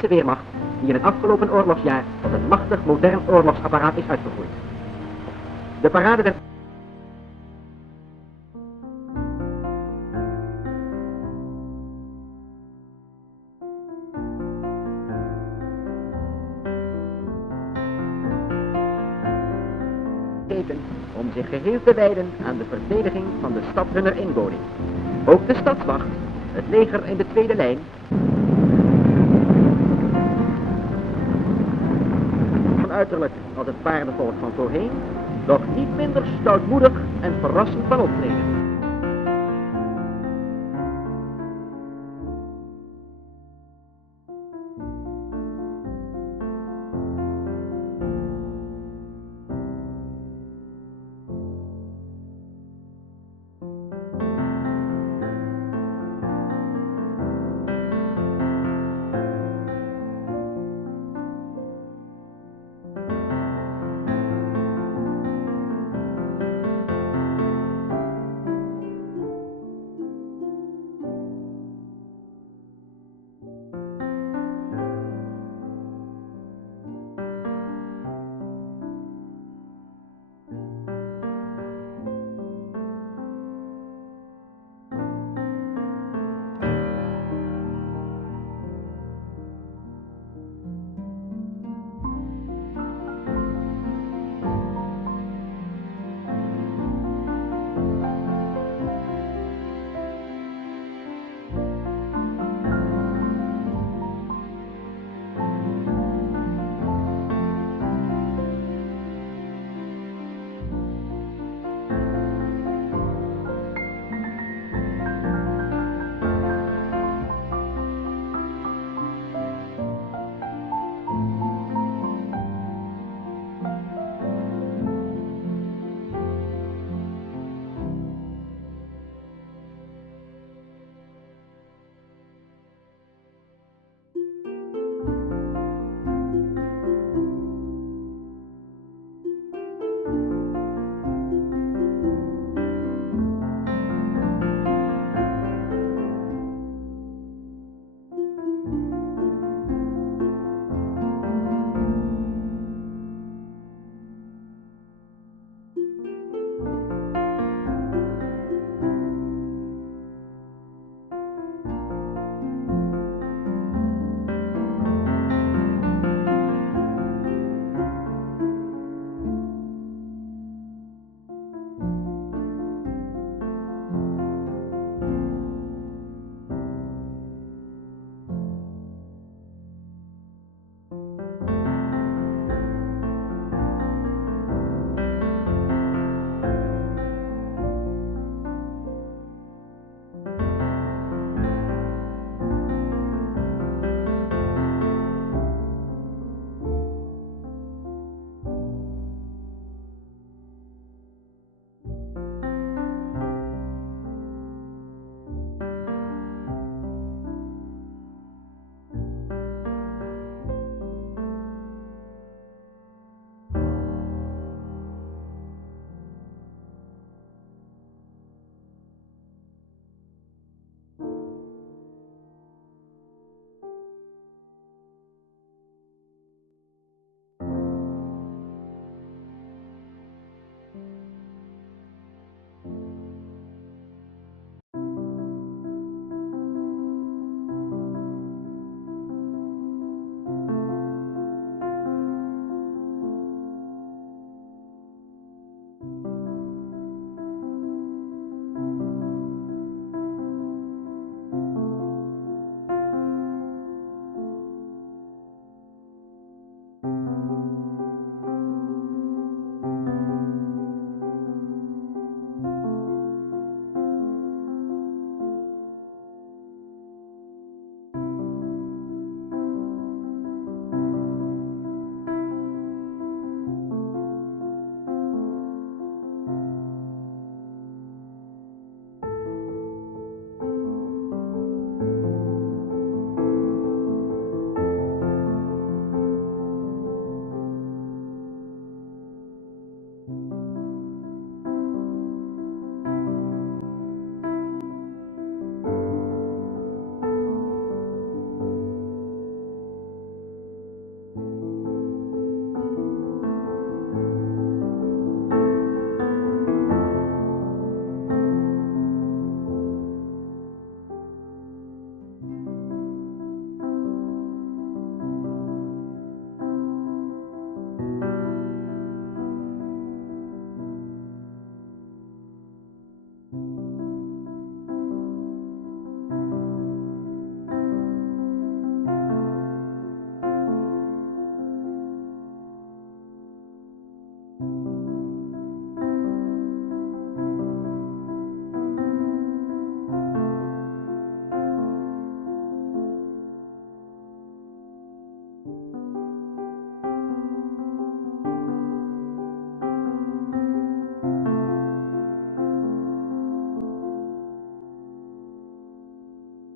De Weermacht die in het afgelopen oorlogsjaar tot een machtig modern oorlogsapparaat is uitgegroeid. De parade werd om zich geheel te wijden aan de verdediging van de stad hunner inwoning. Ook de stadswacht, het leger in de tweede lijn, van uiterlijk als het paardenvolk van voorheen, doch niet minder stoutmoedig en verrassend van optreden.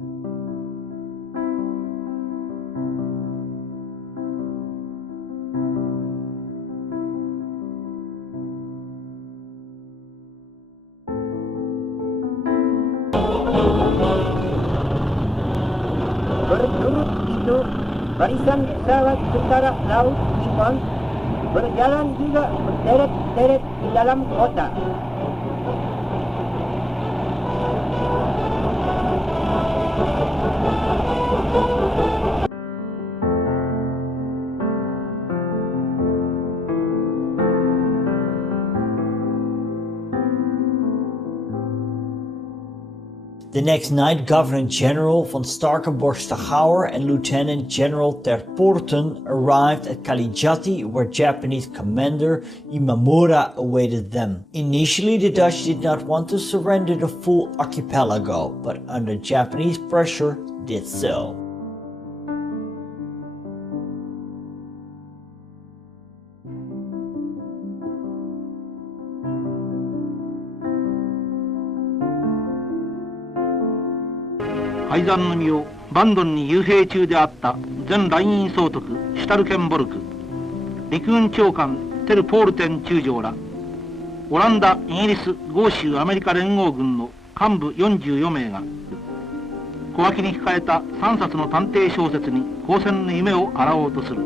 Berturut itu, barisan pesawat tentara laut Jepang berjalan juga berderet-deret di dalam kota. The next night, Governor General von Starkenborst-Stachauer and Lieutenant General ter Poorten arrived at Kalijati, where Japanese commander Imamura awaited them. Initially, the Dutch did not want to surrender the full archipelago, but under Japanese pressure, did so. 改ざんの身をバンドンに幽閉中であった前ライン総督シュタルケンボルク、陸軍長官テル・ポールテン中将らオランダ、イギリス、豪州アメリカ連合軍の幹部44名が小脇に控えた3冊の探偵小説に抗戦の夢を洗おうとする。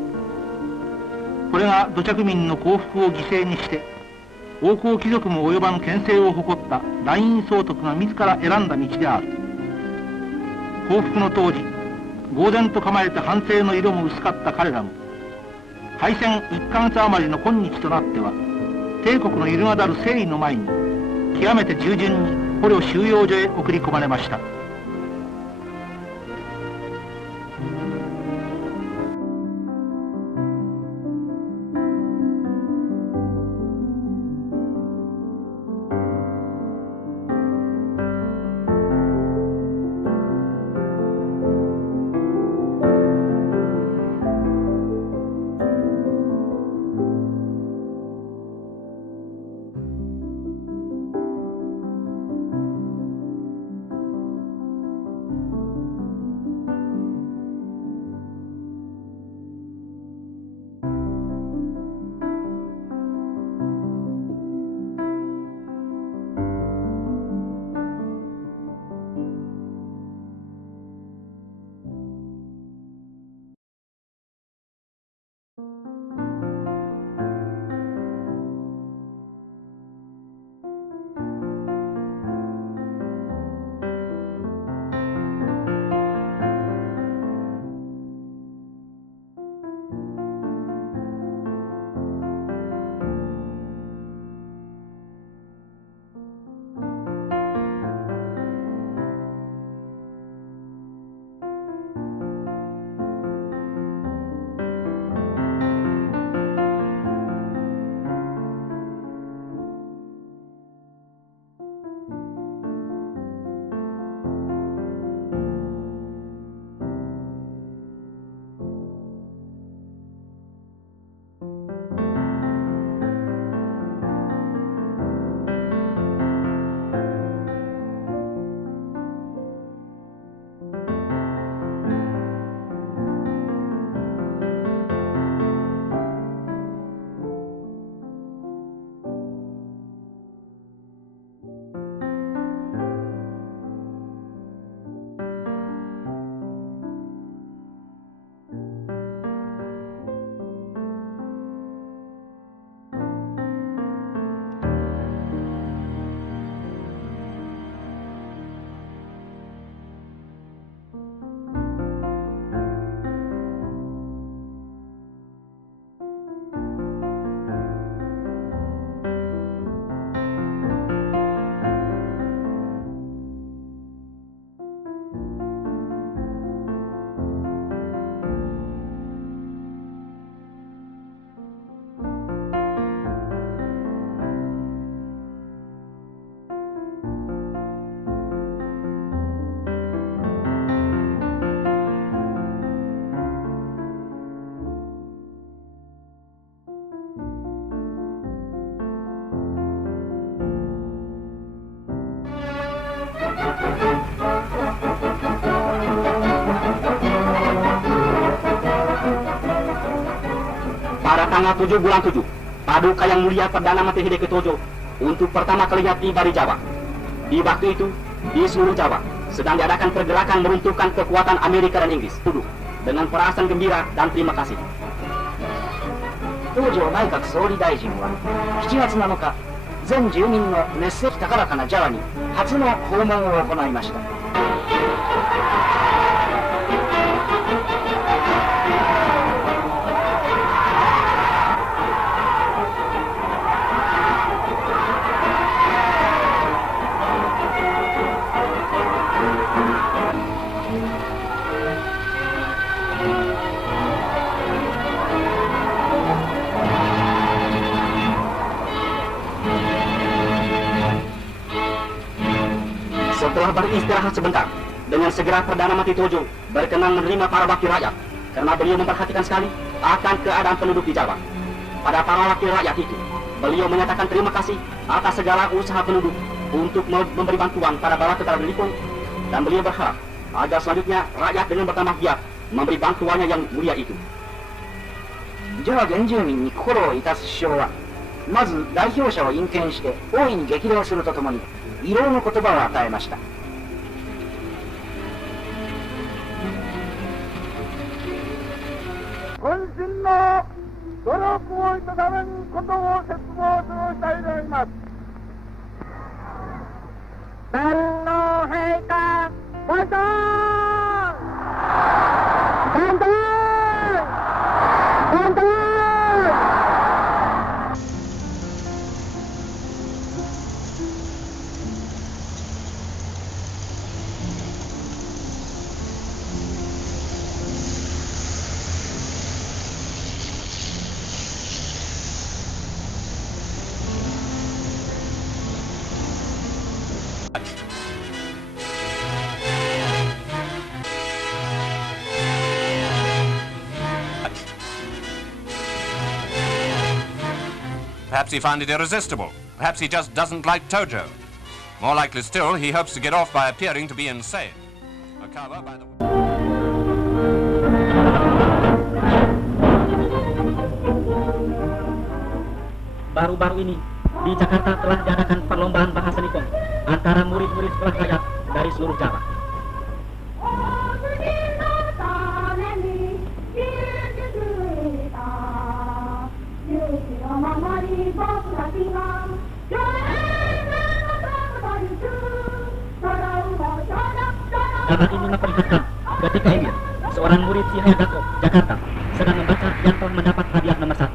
これが土着民の幸福を犠牲にして王侯貴族も及ばぬ権勢を誇ったライン総督が自ら選んだ道である。降伏の当時、呆然と構えて反省の色も薄かった彼らも、敗戦1ヶ月余りの今日となっては、帝国の揺るがだる誠意の前に、極めて従順に捕虜収容所へ送り込まれました。pada tanggal 7 bulan 7, Paduka Yang Mulia Perdana Menteri Hideki Tojo untuk pertama kalinya tiba di Jawa. Di waktu itu, di seluruh Jawa sedang diadakan pergerakan meruntuhkan kekuatan Amerika dan Inggris. Dengan perasaan gembira dan terima kasih. Tojo Naikaku Souri Daijinは7月7日、全住民の熱石高らかなジャワに初の訪問を行いました。Setelah beristirahat sebentar, dengan segera Perdana Menteri Tojo berkenan menerima para wakil rakyat karena beliau memperhatikan sekali akan keadaan penduduk di Jawa. Pada para wakil rakyat itu, beliau menyatakan terima kasih atas segala usaha penduduk untuk memberi bantuan pada bala tentara Belanda, dan beliau berharap agar selanjutnya rakyat dengan bertambah giat memberi bantuannya yang mulia itu. Jawa 原住民に心を致す首相は、まず代表者を引見して大いに激励するとともに慰労の言葉を与えました。渾身の努力をいただめることを切望する次第であります。天皇陛下万歳！万歳！万歳！Perhaps he found it irresistible. Perhaps he just doesn't like Tojo. More likely still, he hopes to get off by appearing to be insane. Okawa, by the way. Baru-baru ini, di Jakarta telah diadakan perlombaan bahasa Nippon antara murid-murid sekolah rakyat dari seluruh Jawa. Gambar ini memperlihatkan ketika Emir, seorang murid si Hayagako, Jakarta, sedang membaca yang telah mendapat hadiah nomor 1.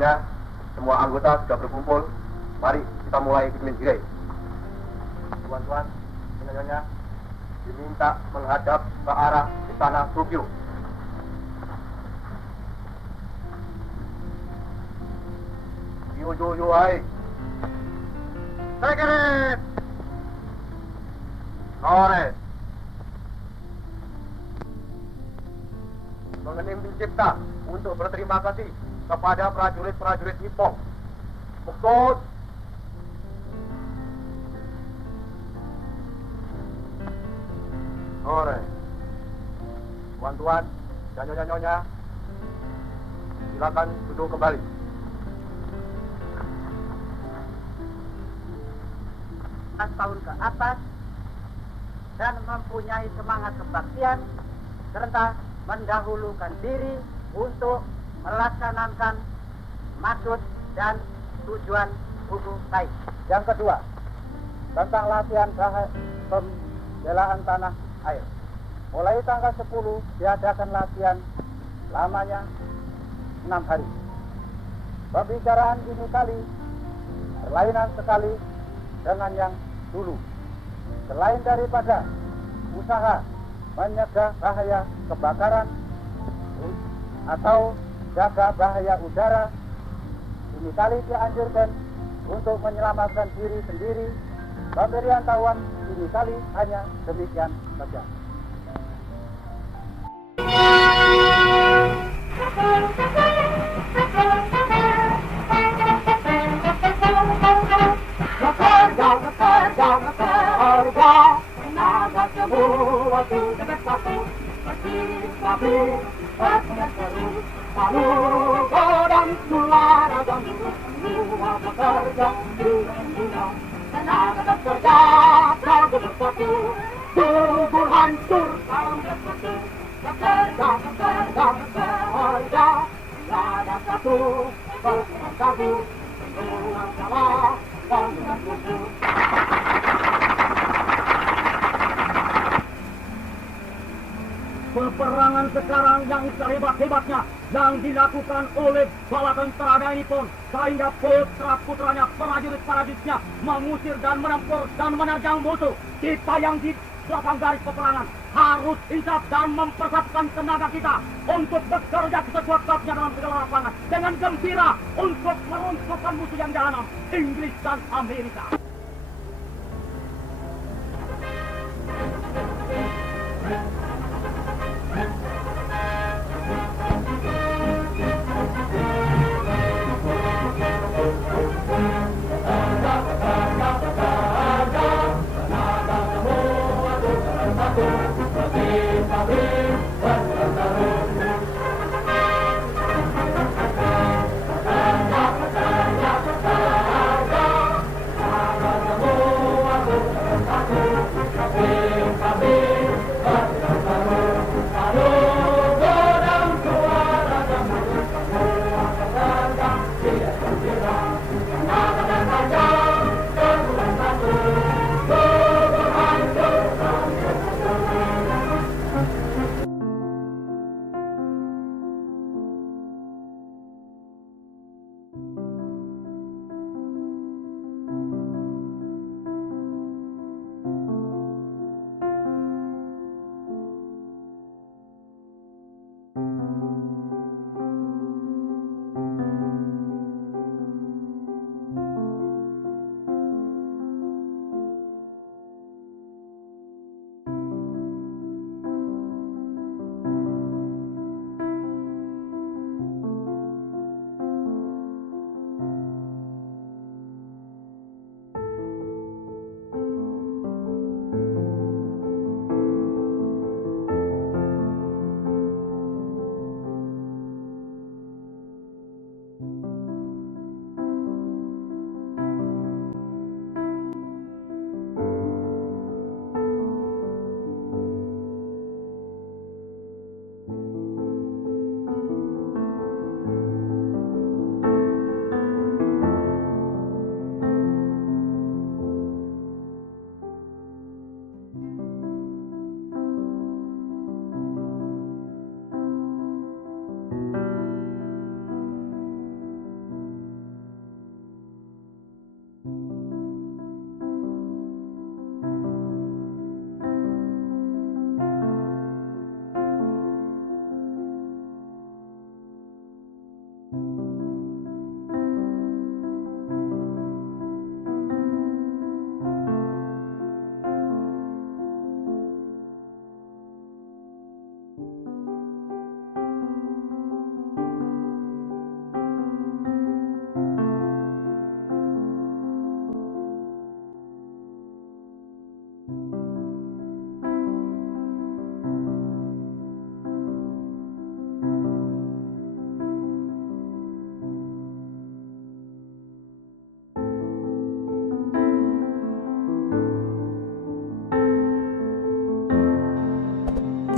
Nyonya, semua anggota sudah berkumpul. Mari kita mulai pimpin jirai. Tuan-tuan, Nyonya, diminta menghadap ke arah istana Tokyo. Yo, hai. Sekret. Sore. Mengening cipta untuk berterima kasih kepada prajurit-prajurit Nippon. Maksud sore. Tuan-tuan dan nyonya-nyonya, silakan duduk kembali. Tahun ke atas dan mempunyai semangat kebaktian serta mendahulukan diri untuk melaksanakan maksud dan tujuan hukum baik. Yang kedua, tentang latihan pembelaan tanah air. Mulai tanggal 10 diadakan latihan lamanya 6 hari. Pembicaraan ini kali berlainan sekali dengan yang dulu. Selain daripada usaha mencegah bahaya kebakaran atau jaga bahaya udara, ini kali dianjurkan untuk menyelamatkan diri sendiri. Pemberian tahuan ini kali hanya demikian saja. Peperangan sekarang yang sehebat-hebatnya yang dilakukan oleh bala tentara Nippon sehingga putra-putranya prajurit-prajuritnya mengusir dan menempur dan menerjang musuh. Kita yang di belakang garis peperangan harus insaf dan mempersatukan tenaga kita untuk bekerja sekuat-kuatnya dalam segala lapangan dengan gembira untuk meruntuhkan musuh yang jahanam, Inggris dan Amerika.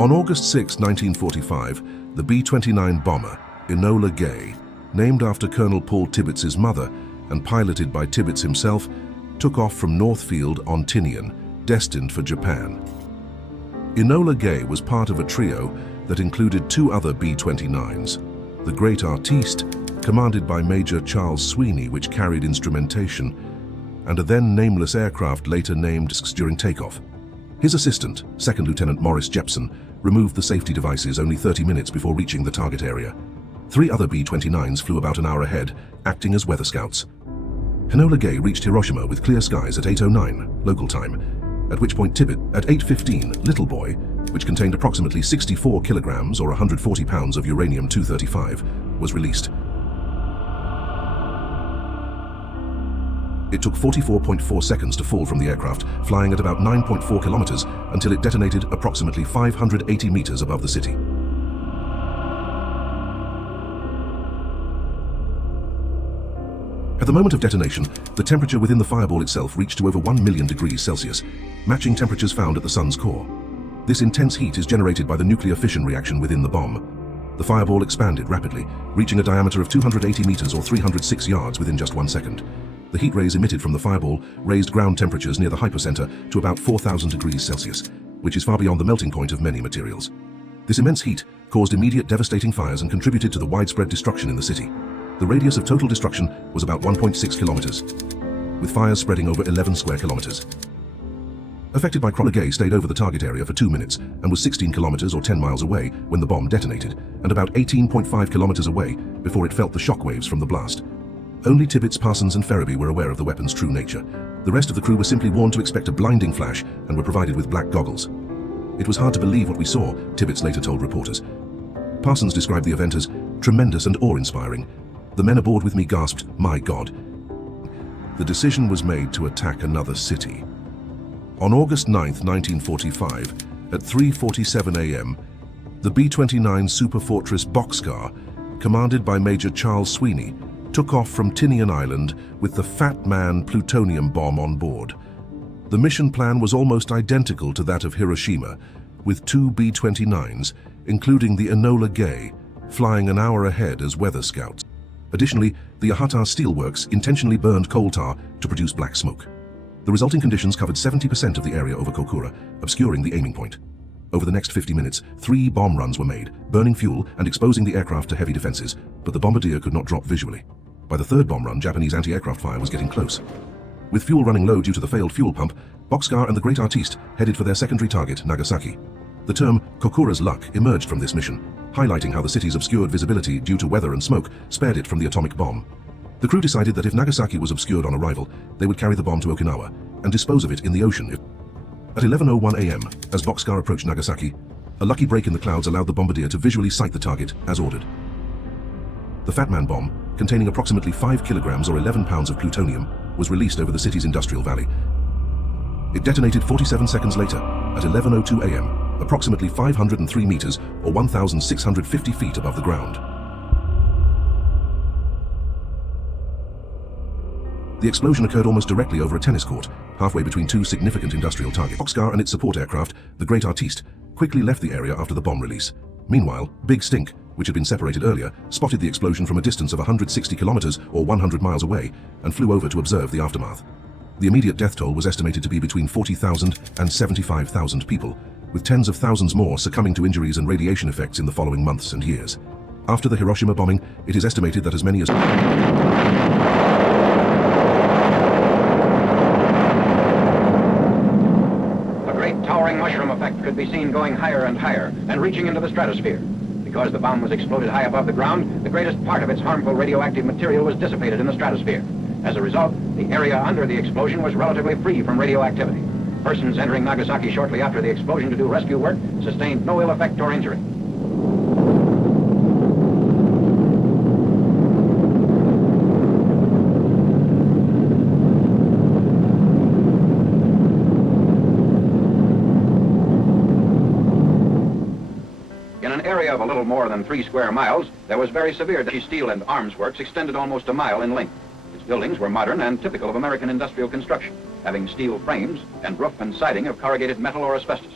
On August 6, 1945, the B-29 bomber, Enola Gay, named after Colonel Paul Tibbets's mother and piloted by Tibbets himself, took off from Northfield on Tinian, destined for Japan. Enola Gay was part of a trio that included two other B-29s, the Great Artiste, commanded by Major Charles Sweeney, which carried instrumentation, and a then nameless aircraft later named during takeoff. His assistant, Second Lieutenant Morris Jepson, removed the safety devices only 30 minutes before reaching the target area. Three other B-29s flew about an hour ahead, acting as weather scouts. Enola Gay reached Hiroshima with clear skies at 8:09 local time, at which point Tibbet, at 8:15 Little Boy, which contained approximately 64 kilograms or 140 pounds of uranium-235, was released. It took 44.4 seconds to fall from the aircraft, flying at about 9.4 kilometers until it detonated approximately 580 meters above the city. At the moment of detonation, the temperature within the fireball itself reached to over 1 million degrees Celsius, matching temperatures found at the sun's core. This intense heat is generated by the nuclear fission reaction within the bomb. The fireball expanded rapidly, reaching a diameter of 280 meters or 306 yards within just 1 second. The heat rays emitted from the fireball raised ground temperatures near the hypocenter to about 4,000 degrees Celsius, which is far beyond the melting point of many materials. This immense heat caused immediate devastating fires and contributed to the widespread destruction in the city. The radius of total destruction was about 1.6 kilometers, with fires spreading over 11 square kilometers. Affected by Enola Gay stayed over the target area for 2 minutes and was 16 kilometers or 10 miles away when the bomb detonated, and about 18.5 kilometers away before it felt the shockwaves from the blast. Only Tibbets, Parsons and Ferriby were aware of the weapon's true nature. The rest of the crew were simply warned to expect a blinding flash and were provided with black goggles. It was hard to believe what we saw, Tibbets later told reporters. Parsons described the event as tremendous and awe-inspiring. The men aboard with me gasped, "My God." The decision was made to attack another city. On August 9, 1945, at 3:47 a.m., the B-29 Superfortress Boxcar, commanded by Major Charles Sweeney, took off from Tinian Island with the Fat Man plutonium bomb on board. The mission plan was almost identical to that of Hiroshima, with two B-29s, including the Enola Gay, flying an hour ahead as weather scouts. Additionally, the Ahata Steelworks intentionally burned coal tar to produce black smoke. The resulting conditions covered 70% of the area over Kokura, obscuring the aiming point. Over the next 50 minutes, 3 bomb runs were made, burning fuel and exposing the aircraft to heavy defenses, but the bombardier could not drop visually. By the third bomb run, Japanese anti-aircraft fire was getting close. With fuel running low due to the failed fuel pump, Boxcar and the Great Artiste headed for their secondary target, Nagasaki. The term Kokura's luck emerged from this mission, highlighting how the city's obscured visibility due to weather and smoke spared it from the atomic bomb. The crew decided that if Nagasaki was obscured on arrival, they would carry the bomb to Okinawa and dispose of it in the ocean. At 11:01 a.m., as Boxcar approached Nagasaki, a lucky break in the clouds allowed the bombardier to visually sight the target as ordered. The Fat Man bomb, containing approximately 5 kilograms or 11 pounds of plutonium, was released over the city's industrial valley. It detonated 47 seconds later, at 11:02 a.m., approximately 503 meters or 1,650 feet above the ground. The explosion occurred almost directly over a tennis court, halfway between two significant industrial targets. Boxcar and its support aircraft, the Great Artiste, quickly left the area after the bomb release. Meanwhile, Big Stink, which had been separated earlier, spotted the explosion from a distance of 160 kilometers or 100 miles away and flew over to observe the aftermath. The immediate death toll was estimated to be between 40,000 and 75,000 people, with tens of thousands more succumbing to injuries and radiation effects in the following months and years. After the Hiroshima bombing, it is estimated that as many as towering mushroom effect could be seen going higher and higher and reaching into the stratosphere. Because the bomb was exploded high above the ground, the greatest part of its harmful radioactive material was dissipated in the stratosphere. As a result, the area under the explosion was relatively free from radioactivity. Persons entering Nagasaki shortly after the explosion to do rescue work sustained no ill effect or injury. Of a little more than 3 square miles, there was very severe steel and arms works extended almost a mile in length. Its buildings were modern and typical of American industrial construction, having steel frames and roof and siding of corrugated metal or asbestos.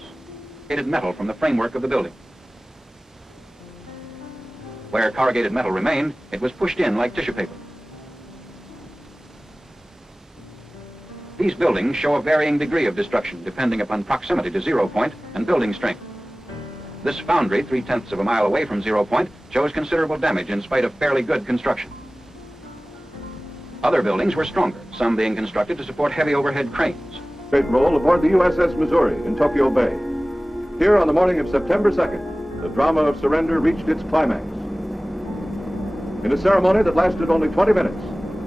corrugated metal from the framework of the building. Where corrugated metal remained, it was pushed in like tissue paper. These buildings show a varying degree of destruction depending upon proximity to 0 point and building strength. This foundry, 3/10 of a mile away from 0 point, shows considerable damage in spite of fairly good construction. Other buildings were stronger, some being constructed to support heavy overhead cranes. Freight roll aboard the USS Missouri in Tokyo Bay. Here on the morning of September 2nd, the drama of surrender reached its climax. In a ceremony that lasted only 20 minutes,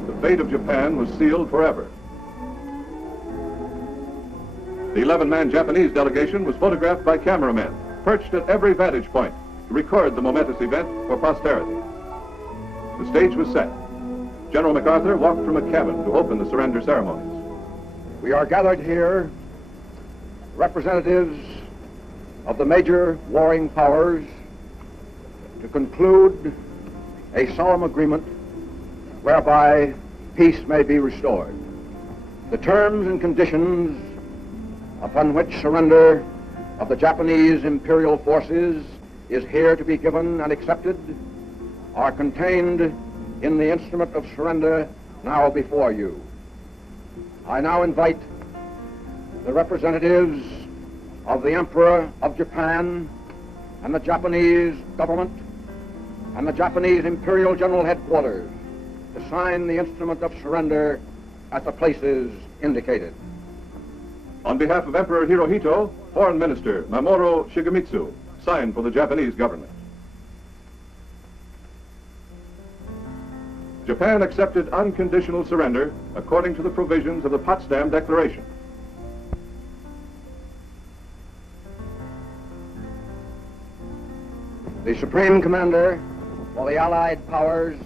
the fate of Japan was sealed forever. The 11-man Japanese delegation was photographed by cameramen, perched at every vantage point to record the momentous event for posterity. The stage was set. General MacArthur walked from a cabin to open the surrender ceremonies. We are gathered here, representatives of the major warring powers, to conclude a solemn agreement whereby peace may be restored. The terms and conditions upon which surrender of the Japanese imperial forces is here to be given and accepted are contained in the instrument of surrender now before you. I now invite the representatives of the Emperor of Japan and the Japanese government and the Japanese Imperial General Headquarters to sign the instrument of surrender at the places indicated. On behalf of Emperor Hirohito, Foreign Minister Mamoru Shigemitsu signed for the Japanese government. Japan accepted unconditional surrender according to the provisions of the Potsdam Declaration. The Supreme Commander for the Allied powers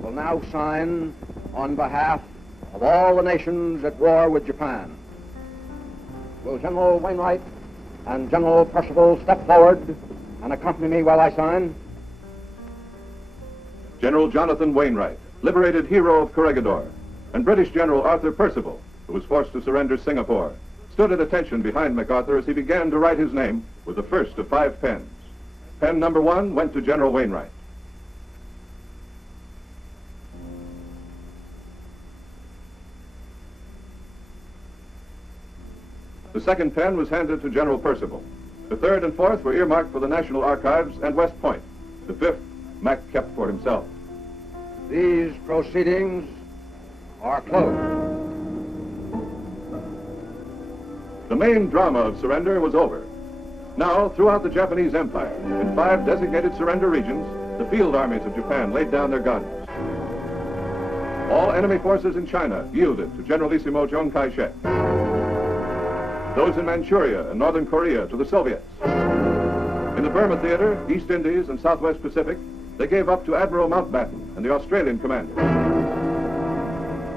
will now sign on behalf of all the nations at war with Japan. Will General Wainwright and General Percival step forward and accompany me while I sign? General Jonathan Wainwright, liberated hero of Corregidor, and British General Arthur Percival, who was forced to surrender Singapore, stood at attention behind MacArthur as he began to write his name with the first of 5 pens. Pen number 1 went to General Wainwright. The second pen was handed to General Percival. The third and fourth were earmarked for the National Archives and West Point. The fifth, Mac kept for himself. These proceedings are closed. The main drama of surrender was over. Now, throughout the Japanese Empire, in 5 designated surrender regions, the field armies of Japan laid down their guns. All enemy forces in China yielded to Generalissimo Chiang Kai-shek. Those in Manchuria and Northern Korea to the Soviets. In the Burma Theater, East Indies, and Southwest Pacific, they gave up to Admiral Mountbatten and the Australian commander.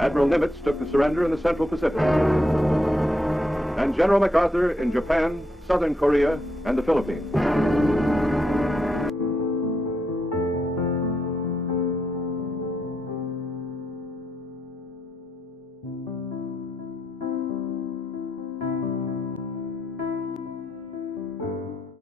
Admiral Nimitz took the surrender in the Central Pacific. And General MacArthur in Japan, Southern Korea, and the Philippines.